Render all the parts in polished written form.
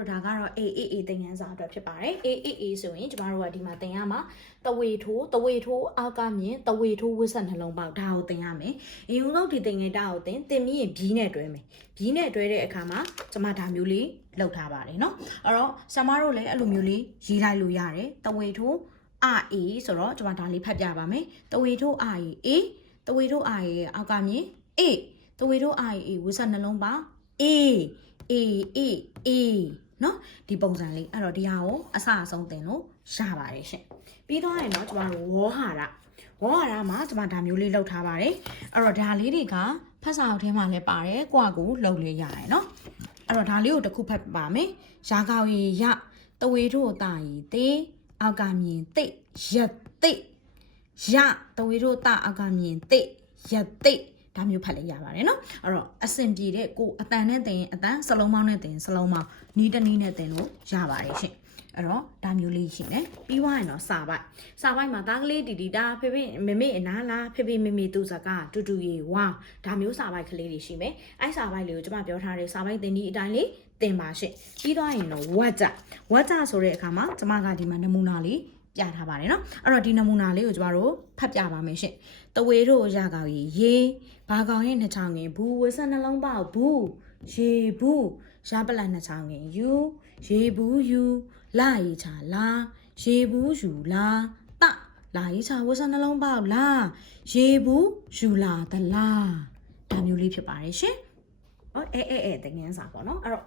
တို့ဒါကတော့ AAA သင်ခန်းစာအတွက်ဖြစ်ပါတယ် AAA ဆိုရင်ကျမတို့ကဒီမှာသင်ရမှာတဝေထိုးအောက်ကမြင်တဝေထိုးဝစ်ဆက်နှလုံးပေါက်ဒါကိုသင်ရမယ်အရင်ဆုံးဒီသင်ငယ်တာကိုသင်ပြီးရင်ဘီးနဲ့တွဲမယ်ဘီးနဲ့တွဲတဲ့အခါမှာကျမဒါမျိုးလေးလောက်ထားပါတယ်เนาะအဲ့တော့ဆရာမတို့လည်းအဲ့လိုမျိုးလေးရေးလိုက်လို့ရတယ်တဝေထိုးRA ဆိုတော့ကျမဒါလေးဖတ်ပြပါမယ်တဝေထိုး RA တဝေထိုး RA အောက်ကမြင် A တဝေထိုး RA ဝစ်ဆက်နှလုံးပေါက် A เนาะဒီပုံစံလေးအဲ့တော့ဒီဟာကိုအစအဆုံးသင်လို့ရပါတယ်ရှင်ပြီးသွားရင်တော့ကျမတို့ဝေါဟာရမှာကျမဒါမျိုးလေးလောက်ထားပါတယ်အဲ့တော့ဒါလေးတွေကဖတ်စာအုပ်ထဲမှာလည်းပါတယ်ကိုယ့်အကူလောက်လေးရတယ်เนาะအဲ့တော့ဒါလေးကိုတစ်ခုဖတ်ပါမယ်ရာကောက်ရီရတဝေထို့တာရီတေအောက်ကမြင်တိတ်ရက်တိတ်ရတဝေထို့တာအောက်ကမြင်တိတ်ရက်တိတ်ဒါမျိုးဖတ်လိုက်ရပါတယ်เนาะအဲ့တော့အစင်ပြေတဲ့ကိုအတန်နဲ့တင်အတန်စလုံးမောင်းနဲ့တင်စလုံးမောင်းနီးတနီးနဲ့တင်လို့ရပါတယ်ရှင်အဲ့တော့ဒါမျိုးလေးရှင်တယ်ပြီးသွားရင်တော့စာပိုက်မှာသားကလေးတီတာဖေဖေမေအနာလားဖေမေသူစကားတူတူရေဝါဒါမျိုးစာပိုက်ကလေးတွေရှိမယ်အဲ့စာပိုက်လေးကိုကျွန်မပြောထားတဲ့စာပိုက်တင်ဒီအတိုင်းလေးတင်ပါရှင်ပြီးသွားရင်တော့ဝတ်ကြဆိုတဲ့အခါမှာကျွန်မကဒီမှာနမူနာလေးပြထားပါတယ်เนาะအဲ့တော့ဒီနမူနာလေးကိုကျမတို့ဖတ်ပြပါမယ်ရှင်တဝေတို့ရကောင်ရေဘာကောင်ရဲ့နှစ်ချောင်းငင်ဘူးဝစ်ဆက်နှလုံးပေါက်ဘူးရေဘူးရပလတ်နှစ်ချောင်းငင်ယူရေဘူးယူလာရီချာလာရေဘူးယူလာတလာရီချာဝစ်ဆက်နှလုံးပေါက်လာရေဘူးယူလာသလားဒါမျိုးလေးဖြစ်ပါတယ်ရှင်ဟောတကယ်စားပေါ့နော်အဲ့တော့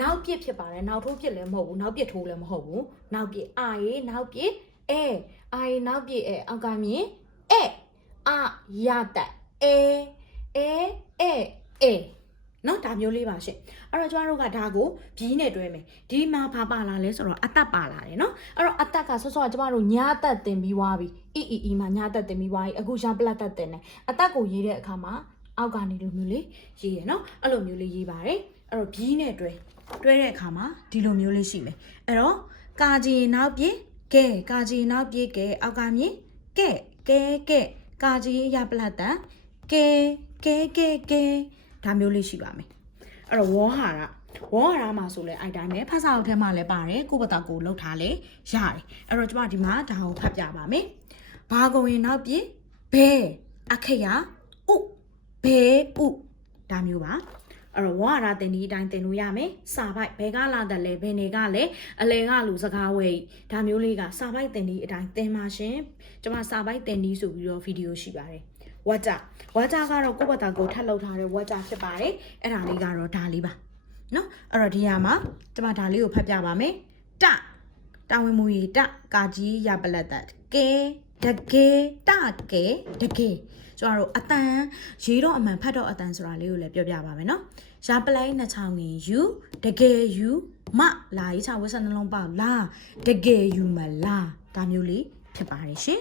နောက်ပြစ်ဖြစ်ပါတယ်နောက်ထိုးပြစ်လည်းမဟုတ်ဘူးနောက်ပြစ်ထိုးလည်းမဟုတ်ဘူးနောက်ပြစ်ရေနောက်ပြစ်ရေနောက်ပြစ်အောက်ကမြင်ရတက်เนาะဒါမျိုးလေးပါရှင်အဲ့တော့ကျမတို့ကဒါကိုဘီးနဲ့တွဲမယ်ဒီမှာဘာပါလာလဲဆိုတော့အသက်ပါလာတယ်เนาะအဲ့တော့အသက်ကဆော့ကျမတို့ညာအသက်တင်ပြီးွားပြီအီမှာညာအသက်တင်ပြီးွားပြီအခုရပလက်သက်တင်တယ်အသက်ကိုရေးတဲ့အခါမှာအောက်ကနေလိုမျိုးလေးရေးရเนาะအဲ့လိုမျိုးလေးရေးပါတယ်အဲ့တော့ဘီးနဲ့တွဲတဲ့အခါမှာဒီလိုမျိုးလေးရှိမယ်အဲ့တော့ကာကြီးနောက်ပြည့်ကဲကာကြီးနောက်ပြည့်ကဲအောက်ကမြင်ကဲကာကြီးရပလက်တန်ကဲဒါမျိုးလေးရှိပါမယ်အဲ့တော့ဝေါဟာရမှာဆိုလဲအဲ့တိုင်းပဲဖတ်စာအုပ်ထဲမှာလည်းပါတယ်ကိုယ့်ဘက်ကကိုလှုပ်ထားလဲရတယ်အဲ့တော့ကျမဒီမှာဒါကိုဖတ်ပြပါမယ်ဘာကုံရင်နောက်ပြည့်ဘဲအခရာဥဘဲဥဒါမျိုးပါအဲ့တော့ဝါရတင်ဒီအတိုင်းတင်လို့ရမယ်စာပိုက်ဘဲကလာတယ်လဲဘယ်နေကလဲအလဲကလူစကားဝဲဒါမျိုးလေးကစာပိုက်တင်ဒီအတိုင်းတင်ပါရှင်ကျမစာပိုက်တင်ဒီဆိုပြီးတော့ဗီဒီယိုရှိပါတယ်ဝါကြကတော့ကိုယ့်ဘက်ကကိုထပ်လောက်ထားတဲ့ဝါကြဖြစ်ပါတယ်အဲ့ဒါလေးကတော့ဒါလေးပါเนาะအဲ့တော့ဒီဟာမှာကျမဒါလေးကိုဖတ်ပြပါမယ်တာဝန်မူရီကာကြီးရပလက်တကဲတကယ်ကျမတို့အတန်ရေးတော့အမှန်ဖတ်တော့အတန်ဆိုတာလေးကိုလည်းပြောပြပါမယ်เนาะရပလိုက်နှစ်ချောင်းငင်ယူတကယ်ယူမလာရေးချဝက်ဆက်နှလုံးပေါက်လာတကယ်ယူမလားဒါမျိုးလေးဖြစ်ပါတယ်ရှင်